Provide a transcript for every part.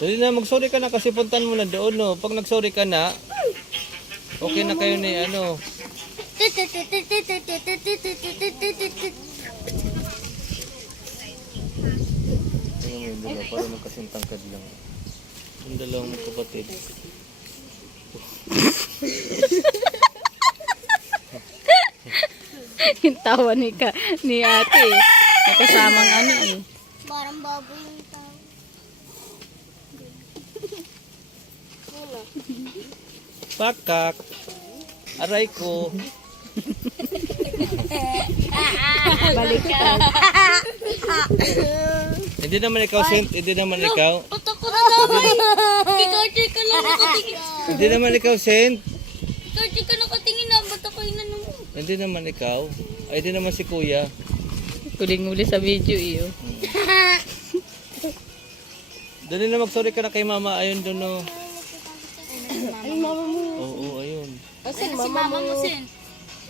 Dali na, mag-sorry ka na kasi puntan mo na doon, no? Pag nag-sorry ka na, okay na kayo ni ano. Tingnan mo yung dalawa, parang magkasintangkad lang. Yung dalawang kapatid. Yung tawa ni ate. May kasamang ano eh. Parang baboy yung tao. Pakak. Aray ko. Balik ka. Hindi naman ikaw, Saint. Hindi naman ikaw. Patak ko na naman. Kikauchi ka lang nakatingin. Hindi naman ikaw, Saint. Kikauchi ka nakatingin na. Ba't ako inanong? Hindi naman ikaw. Ay, hindi naman si Kuya. Kuling-uli sa video iyo. Dali na mag-sorry ka na kay Mama. Ayun doon, no. Ay, mama mo. Oo, ayun. Asan mama mo?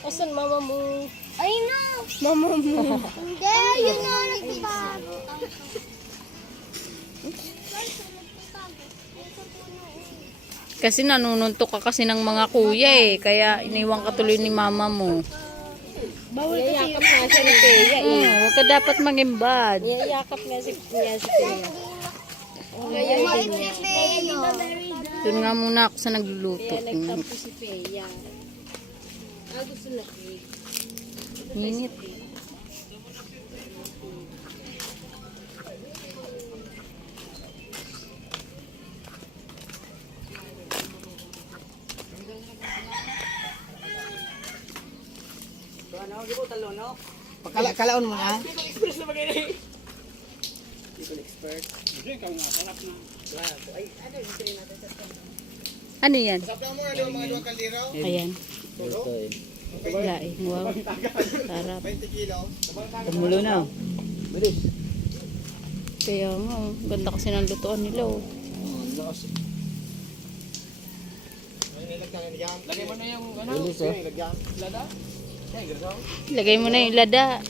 Asan mama mo? Ay, no. Mama mo. Hindi, yun nga nagtatago. Kasi nanununtok ka kasi ng mga kuya eh. Kaya iniwan ka tuloy ni mama mo. Bawal kasi yakap nga siya ni Peya eh. Huwag ka dapat mangimbad. Yakap nga si Peya. Doon nga muna ako sa nagluluto. Kaya nagtampo si Peya. Gusto na cake. Minit. Kalaon mo na. Ano yan? Sabi mo na mga 2 kaldero, Ayan. Ito eh. Laing. Wow. Sarap. 20 kilo. Tumulo na. Bilis. Kaya nga, oh, ganda kasi ng lutuan nila oh. Lagay mo na yung ano, Bilis eh. lagyan. Lada. Lagay mo na yung lada.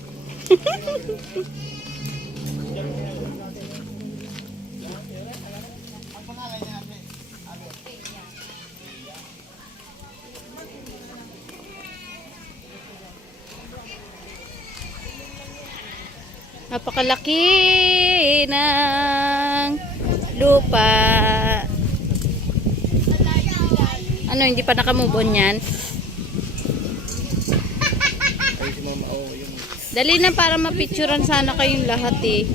Napakalaki ng lupa. Ano, hindi pa nakamove on yan? Ay, si Mama, oh, yun. Dali na para mapicturean sana kayong lahat eh.